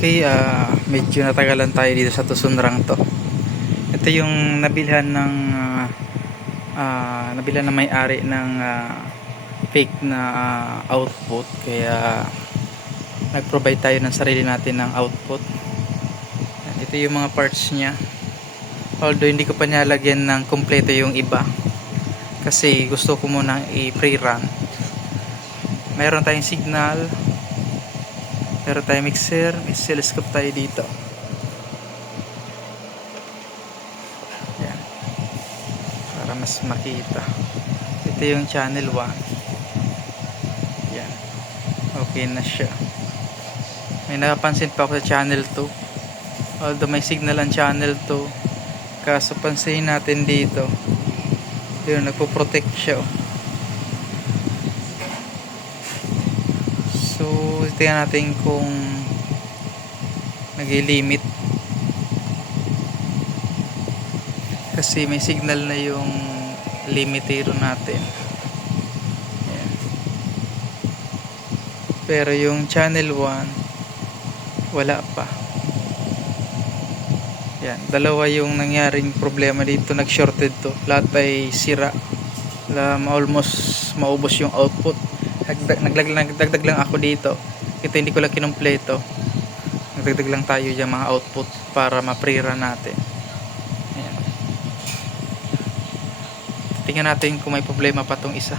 Okay, medyo natagalan tayo dito sa Tusunrang to. Ito yung nabilhan na may-ari ng fake na output, kaya nag-provide tayo ng sarili natin ng output. Ito yung mga parts niya, although hindi ko pa nilagyan ng kompleto yung iba kasi gusto ko munang i-pre-run. Mayroon tayong signal, meron tayong mixer, may oscilloscope tayo dito. Yan, para mas makita. Ito yung channel 1. Yan, okay na siya. May napansin pa ako sa channel 2, although may signal ang channel 2, kaso pansin natin dito, yun, nagpo-protect siya. So tingnan natin kung nag-limit, kasi may signal na yung limitero natin. Ayan. Pero yung channel 1 wala pa. Yan, dalawa yung nangyaring problema dito, nag-shorted to, lahat ay sira. Almost maubos yung output. Nagdagdag lang ako dito. Ito hindi ko lang kinumpleto. Nagdagdag lang tayo yung mga output para ma-pre-run natin. Ayan. Tingnan natin kung may problema pa tong isa.